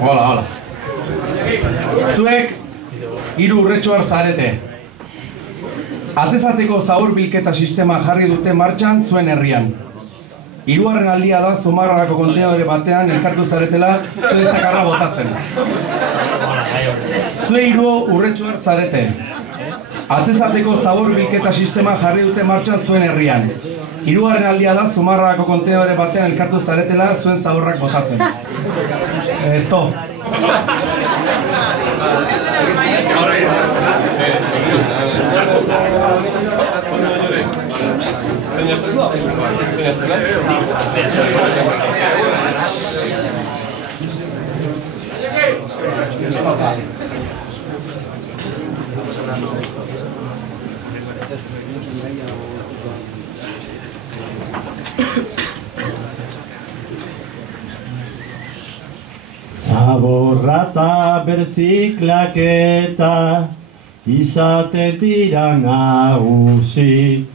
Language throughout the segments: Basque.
Hola. Zuek hiru urretxoar zarete. Atezateko zabor bilketa sistema jarri dute martxan zuen herrian. Hirugarren aldia da Zumarragako kontenedore batean elkartu zaretela zuen zakarra botatzen. Zue hiru urretxoar zarete. Atezateko zabor bilketa sistema jarri dute martxan zuen herrian. Hirugarren aldia da Zumarragako kontenedore batean elkartu zaretela zuen zaborrak botatzen. Esto. Zaborrata berziklaketa izaten dira nagusi,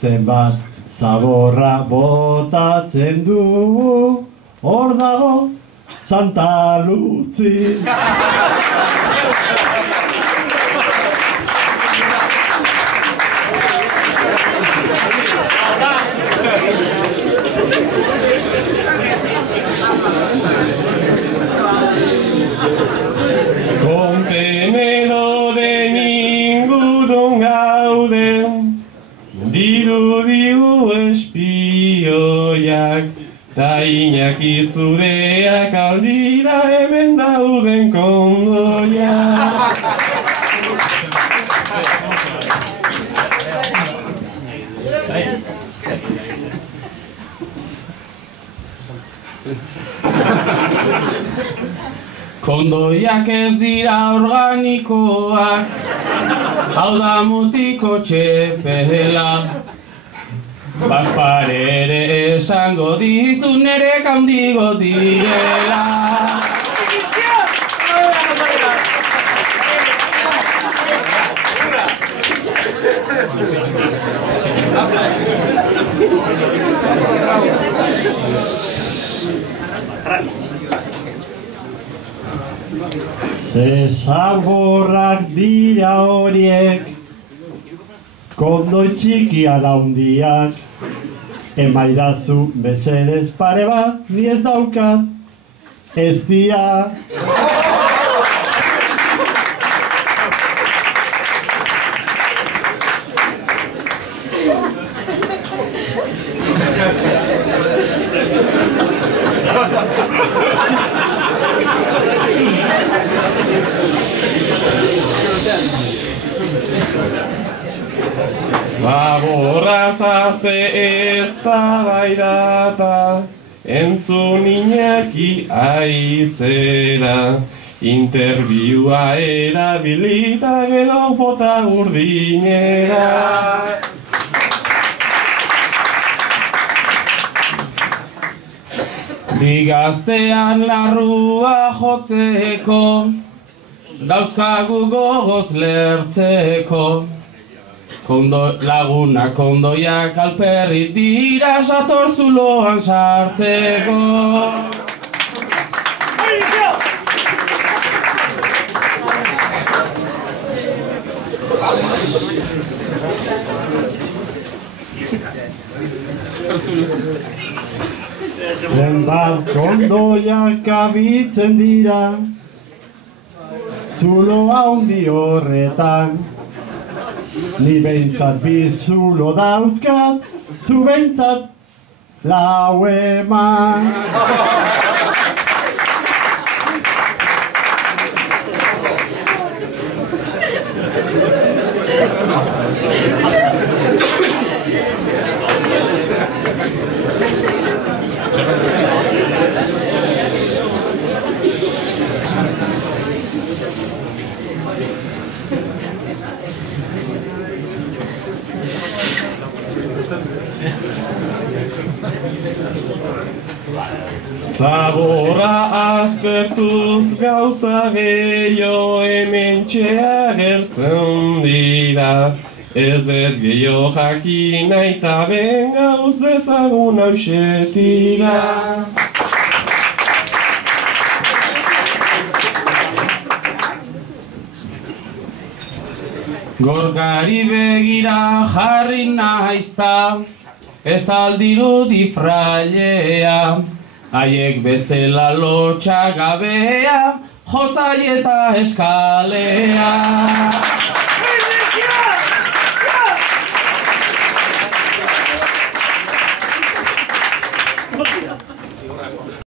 zenbat zaborra botatzen du, hor dago Santa Luzi. Kontenedoren ingurun gauden, diru espioiak, ta Iñaki zureak aldira hemen dauden kondoiak. Kondoiak ez dira organikoak, hau da mutiko txepela. Baspare ere esango dizu nere handigo direla. Ze zaborrak dira horiek, kondoi txikian handiak, emaidazu mesedez pare bat, ni ez daukat, ez dia. Zaborraz haze ez da bairata, entzun Iñaki aizera, interbiua erabilita gero bota urdinera. Bigaztean larrua jotzeko, dauzkagu gogoz lertzeko. Laguna kondoiak alperri dira sator zuloan sartzeko. Zenbat kondoiak abitzen dira, zulo handi horretan. Ni behintzat bi zulo dauzkat, zu behintzat lau eman. Zaborra aztertuz gauza gehiago hementxe agertzen dira. Ez ez gehiago jakin nahi ta ben gauz dezagun hauxe tira. Gorkari begira jarri naizta, ez aldirudi frailea, haiek bezala lotxa gabea, jotzai eta eskalea.